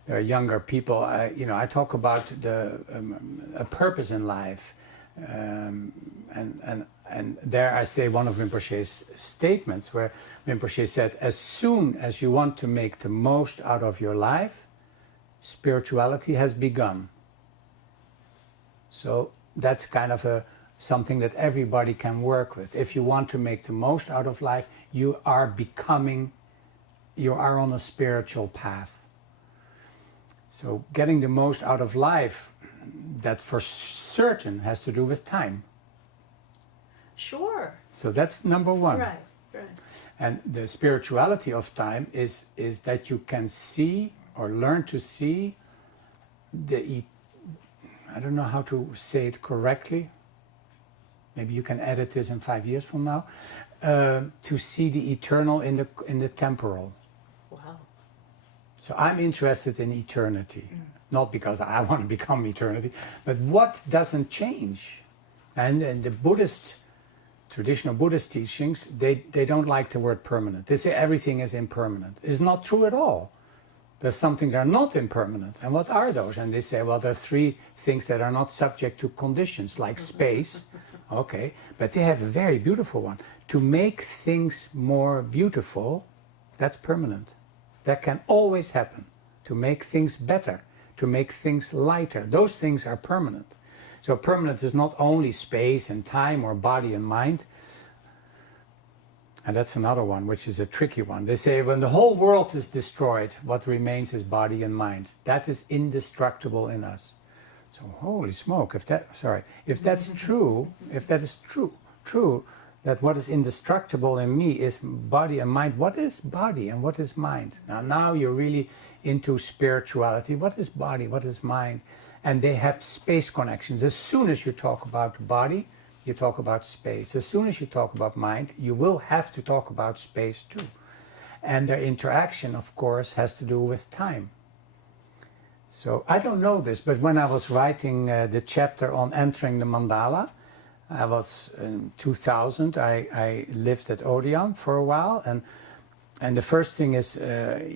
there are younger people. I talk about a purpose in life, and there I say one of Rinpoche's statements, where Rinpoche said, "As soon as you want to make the most out of your life, spirituality has begun." So that's kind of something that everybody can work with. If you want to make the most out of life, you are on a spiritual path. So getting the most out of life, that for certain has to do with time. Sure. So that's number one. Right. And the spirituality of time is that you can see or learn to see I don't know how to say it correctly. Maybe you can edit this in 5 years from now. To see the eternal in the temporal. Wow. So I'm interested in eternity, not because I want to become eternity, but what doesn't change. And the traditional Buddhist teachings, they don't like the word permanent. They say everything is impermanent. It's not true at all. There's something that are not impermanent. And what are those? And they say, well, there's 3 things that are not subject to conditions, like space. Okay, but they have a very beautiful one. To make things more beautiful, that's permanent. That can always happen. To make things better, to make things lighter, those things are permanent. So permanent is not only space and time or body and mind. And that's another one, which is a tricky one. They say when the whole world is destroyed, what remains is body and mind. That is indestructible in us. So holy smoke, if that's true, if that is true, that what is indestructible in me is body and mind. What is body and what is mind? Now you're really into spirituality. What is body? What is mind? And they have space connections. As soon as you talk about body, you talk about space. As soon as you talk about mind, you will have to talk about space too. And their interaction, of course, has to do with time. So I don't know this, but when I was writing the chapter on entering the mandala, I was in 2000. I lived at Odeon for a while, and the first thing is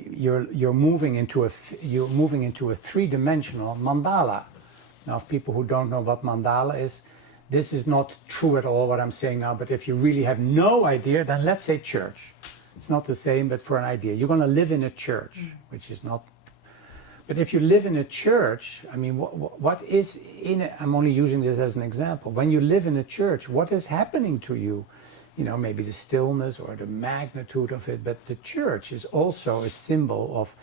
you're moving into a three-dimensional mandala. Now, if people who don't know what mandala is, this is not true at all what I'm saying now. But if you really have no idea, then let's say church. It's not the same, but for an idea, you're going to live in a church, which is not. But if you live in a church, I mean, what is in it? I'm only using this as an example. When you live in a church, what is happening to you? You know, maybe the stillness or the magnitude of it, but the church is also a symbol of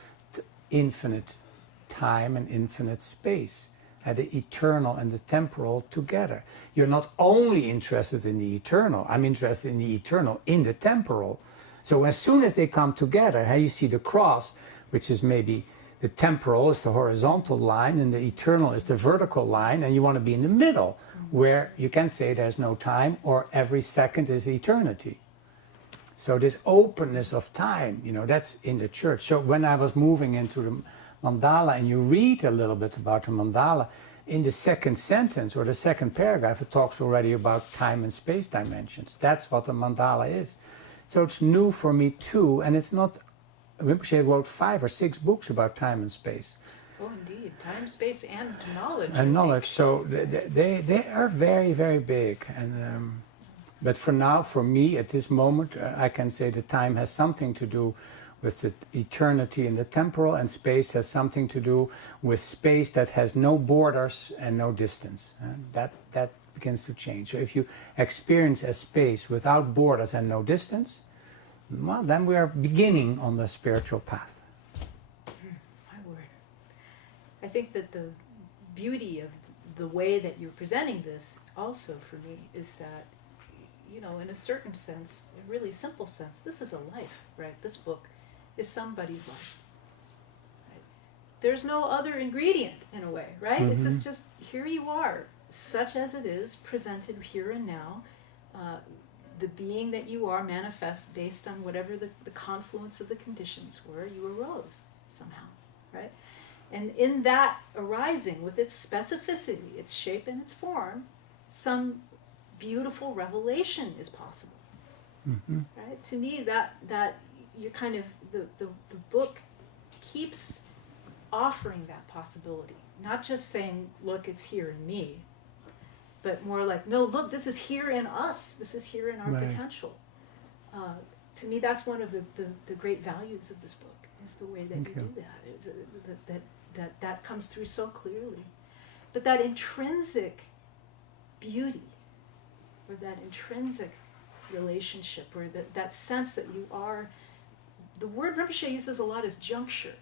infinite time and infinite space, and the eternal and the temporal together. You're not only interested in the eternal, I'm interested in the eternal in the temporal. So as soon as they come together, how you see the cross, which is maybe the temporal is the horizontal line and the eternal is the vertical line, and you want to be in the middle where you can say there's no time or every second is eternity. So this openness of time, you know, that's in the church. So when I was moving into the mandala and you read a little bit about the mandala, in the second sentence or the second paragraph, it talks already about time and space dimensions. That's what the mandala is. So it's new for me too, and it's not. Rinpoche wrote 5 or 6 books about time and space. Oh, indeed. Time, space, and knowledge. And knowledge. So they are very, very big. And but for now, for me, at this moment, I can say that time has something to do with the eternity in the temporal, and space has something to do with space that has no borders and no distance. That begins to change. So if you experience a space without borders and no distance, well, then we are beginning on the spiritual path. My word. I think that the beauty of the way that you're presenting this also for me is that, you know, in a certain sense, a really simple sense, this is a life, right? This book is somebody's life. Right? There's no other ingredient in a way, right? Mm-hmm. It's just here you are, such as it is, presented here and now. The being that you are manifest based on whatever the confluence of the conditions were, you arose somehow, right? And in that arising, with its specificity, its shape and its form, some beautiful revelation is possible, right? To me, that you're kind of, the book keeps offering that possibility, not just saying, look, it's here in me, but more like, no, look, this is here in us. This is here in our potential. To me, that's one of the great values of this book, is the way that you do that. That comes through so clearly. But that intrinsic beauty, or that intrinsic relationship, or that sense that you are, the word Repechage uses a lot is juncture.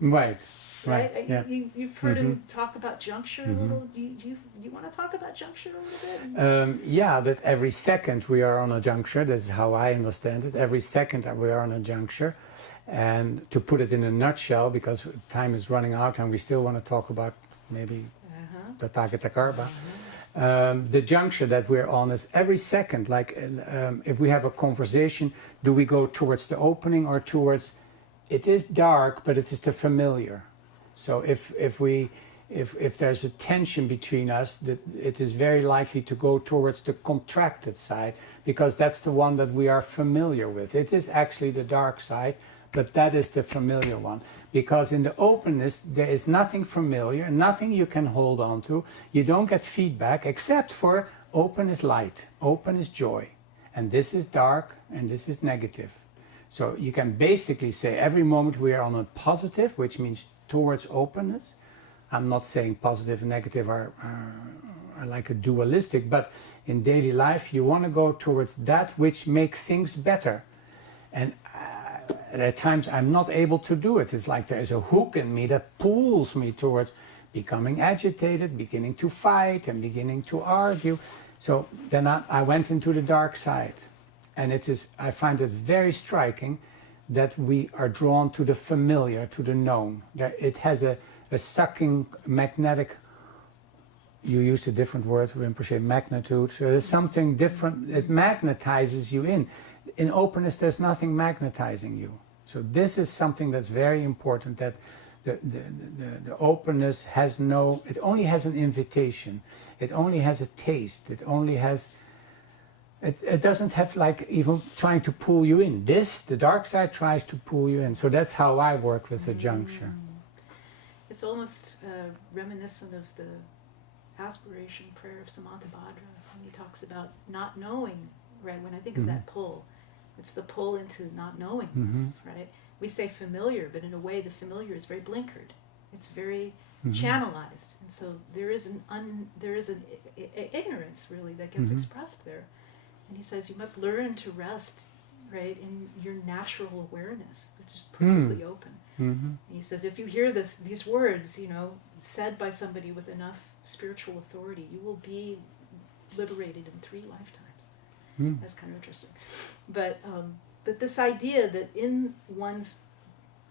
Right. Yeah. You've heard him talk about juncture a little. Do you want to talk about juncture a little bit? Yeah, that every second we are on a juncture. This is how I understand it. Every second we are on a juncture. And to put it in a nutshell, because time is running out and we still want to talk about maybe Tathagata. The juncture that we're on is every second. Like if we have a conversation, do we go towards the opening or towards, it is dark, but it is the familiar. So if there's a tension between us, that it is very likely to go towards the contracted side, because that's the one that we are familiar with. It is actually the dark side, but that is the familiar one. Because in the openness, there is nothing familiar, nothing you can hold on to. You don't get feedback, except for open is light, open is joy. And this is dark, and this is negative. So you can basically say every moment we are on a positive, which means towards openness. I'm not saying positive and negative are like a dualistic, but in daily life you want to go towards that which makes things better. And at times I'm not able to do it. It's like there's a hook in me that pulls me towards becoming agitated, beginning to fight and beginning to argue. So then I went into the dark side. And I find it very striking that we are drawn to the familiar, to the known. That it has a sucking magnetic, you used a different word for Rinpoche, magnitude. So there's something different, it magnetizes you in. In openness, there's nothing magnetizing you. So this is something that's very important, that the openness has it only has an invitation. It only has a taste. It only has, it doesn't have like even trying to pull you in. The dark side tries to pull you in. So that's how I work with the juncture. It's almost reminiscent of the aspiration prayer of Samantabhadra, when he talks about not knowing, right? When I think of that pull, it's the pull into not knowingness, right? We say familiar, but in a way the familiar is very blinkered. It's very channelized, and so there is an ignorance really that gets expressed there. And he says you must learn to rest, right, in your natural awareness, which is perfectly open. And he says if you hear these words, said by somebody with enough spiritual authority, you will be liberated in 3 lifetimes. That's kind of interesting. But this idea that in one's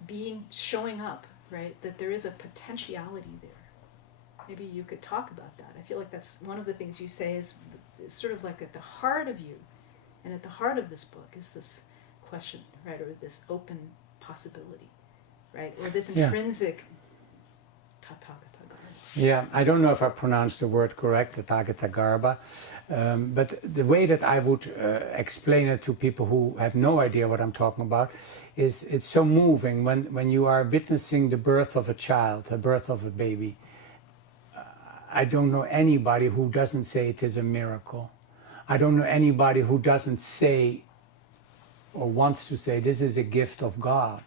being showing up, right, that there is a potentiality there. Maybe you could talk about that. I feel like that's one of the things you say is sort of like at the heart of you, and at the heart of this book is this question, right, or this open possibility, right, or this intrinsic tathagata. Yeah, I don't know if I pronounced the word correct, Tathagata Garba, but the way that I would explain it to people who have no idea what I'm talking about is it's so moving when you are witnessing the birth of a child, the birth of a baby. I don't know anybody who doesn't say it is a miracle. I don't know anybody who doesn't say or wants to say this is a gift of God.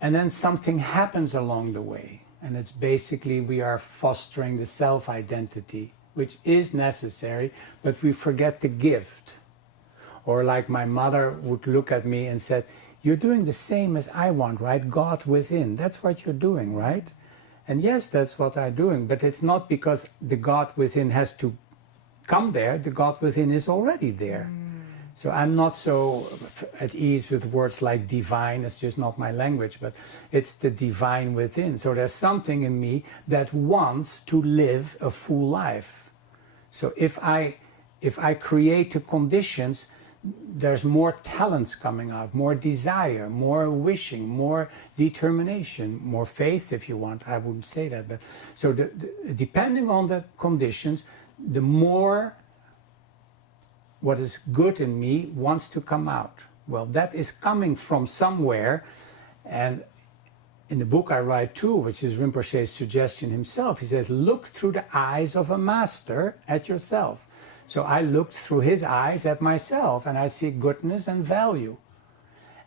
And then something happens along the way. And it's basically we are fostering the self-identity, which is necessary, but we forget the gift. Or like my mother would look at me and said, you're doing the same as I want, right? God within, that's what you're doing, right? And yes, that's what I'm doing, but it's not because the God within has to come there, the God within is already there. So I'm not so at ease with words like divine, it's just not my language, but it's the divine within. So there's something in me that wants to live a full life. So if I create the conditions, there's more talents coming out, more desire, more wishing, more determination, more faith if you want. I wouldn't say that, but so depending on the conditions, the more what is good in me wants to come out. Well, that is coming from somewhere, and in the book I write too, which is Rinpoche's suggestion himself, he says, look through the eyes of a master at yourself. So I looked through his eyes at myself, and I see goodness and value.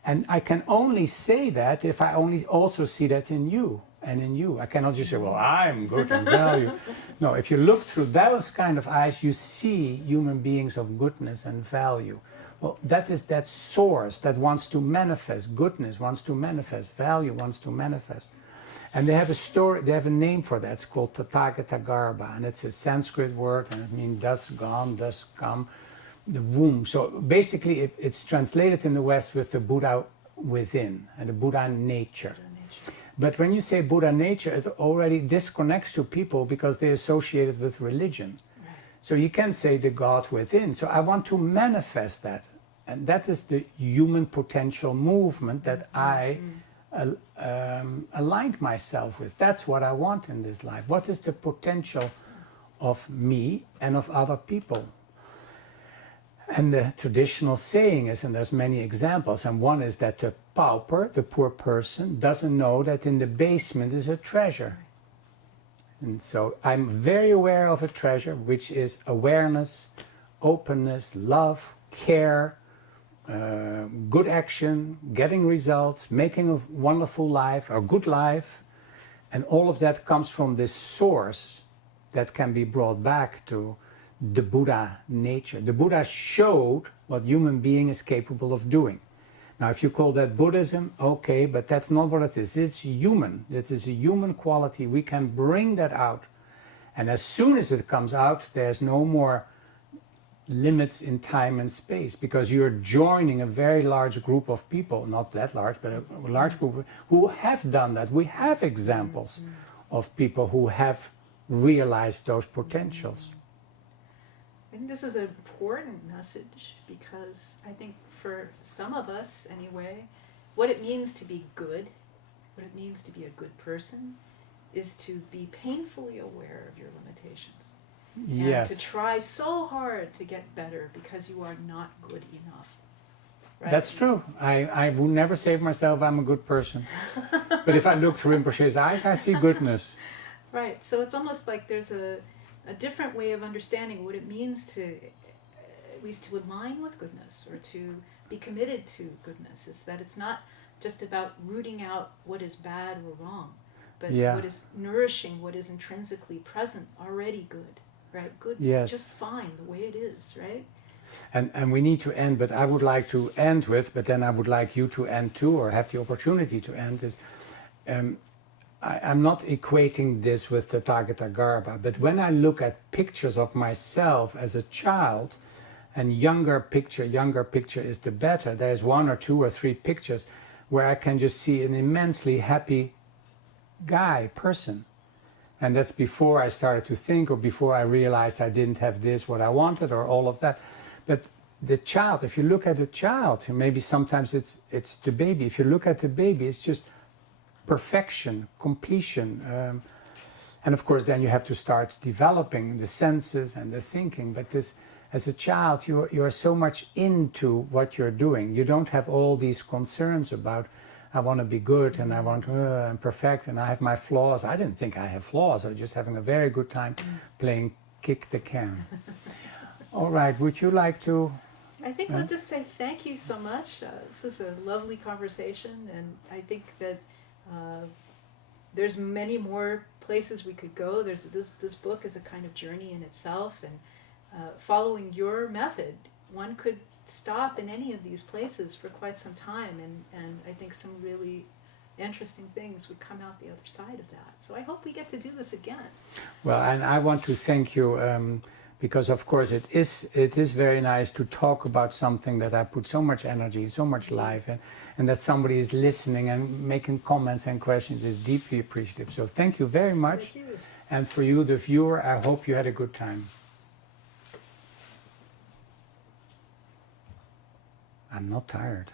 And I can only say that if I only also see that in you and in you. I cannot just say, well, I'm good and value. No, if you look through those kind of eyes, you see human beings of goodness and value. Well, that is that source that wants to manifest. Goodness wants to manifest. Value wants to manifest. And they have a story, they have a name for that. It's called Tathagata Garba, and it's a Sanskrit word, and it means thus gone, thus come, the womb. So basically it's translated in the West with the Buddha within, and the Buddha nature. But when you say Buddha nature, it already disconnects to people because they associate it with religion. Right. So you can say the God within. So I want to manifest that. And that is the human potential movement that I aligned myself with. That's what I want in this life. What is the potential of me and of other people? And the traditional saying is, and there's many examples, and one is that the pauper, the poor person, doesn't know that in the basement is a treasure. And so I'm very aware of a treasure, which is awareness, openness, love, care, good action, getting results, making a wonderful life, a good life. And all of that comes from this source that can be brought back to the Buddha nature. The Buddha showed what human being is capable of doing. Now, if you call that Buddhism, okay, but that's not what it is. It's human. It is a human quality. We can bring that out. And as soon as it comes out, there's no more limits in time and space, because you're joining a very large group of people, not that large, but a large group who have done that. We have examples of people who have realized those potentials. I think this is an important message, because I think for some of us anyway, what it means to be good, what it means to be a good person, is to be painfully aware of your limitations. Yes. And to try so hard to get better because you are not good enough. Right? That's true. I would never say of myself I'm a good person. But if I look through Rinpoche's eyes, I see goodness. Right. So it's almost like there's a different way of understanding what it means to, at least to align with goodness, or to be committed to goodness. Is that it's not just about rooting out what is bad or wrong, but what is nourishing, what is intrinsically present, already good. Right, good, just fine the way it is, right? And we need to end, but I would like to end with, but then I would like you to end too, or have the opportunity to end, is I'm not equating this with the Tathagata, but when I look at pictures of myself as a child, and younger picture is the better. There's 1 or 2 or 3 pictures where I can just see an immensely happy person. And that's before I started to think, or before I realized I didn't have this, what I wanted, or all of that. But the child, if you look at the child, maybe sometimes it's the baby. If you look at the baby, it's just perfection, completion. And of course, then you have to start developing the senses and the thinking. But this, as a child, you are so much into what you're doing. You don't have all these concerns about, I want to be good, and I want to I'm perfect, and I have my flaws. I didn't think I have flaws. I was just having a very good time playing kick the can. All right, would you like to? I think I'll just say thank you so much. This is a lovely conversation, and I think that there's many more places we could go. There's this book is a kind of journey in itself, and following your method, one could stop in any of these places for quite some time, and I think some really interesting things would come out the other side of that. So I hope we get to do this again. Well, and I want to thank you, because of course it is very nice to talk about something that I put so much energy, so much life in, and that somebody is listening and making comments and questions is deeply appreciative. So thank you very much. Thank you. And for you, the viewer, I hope you had a good time. I'm not tired.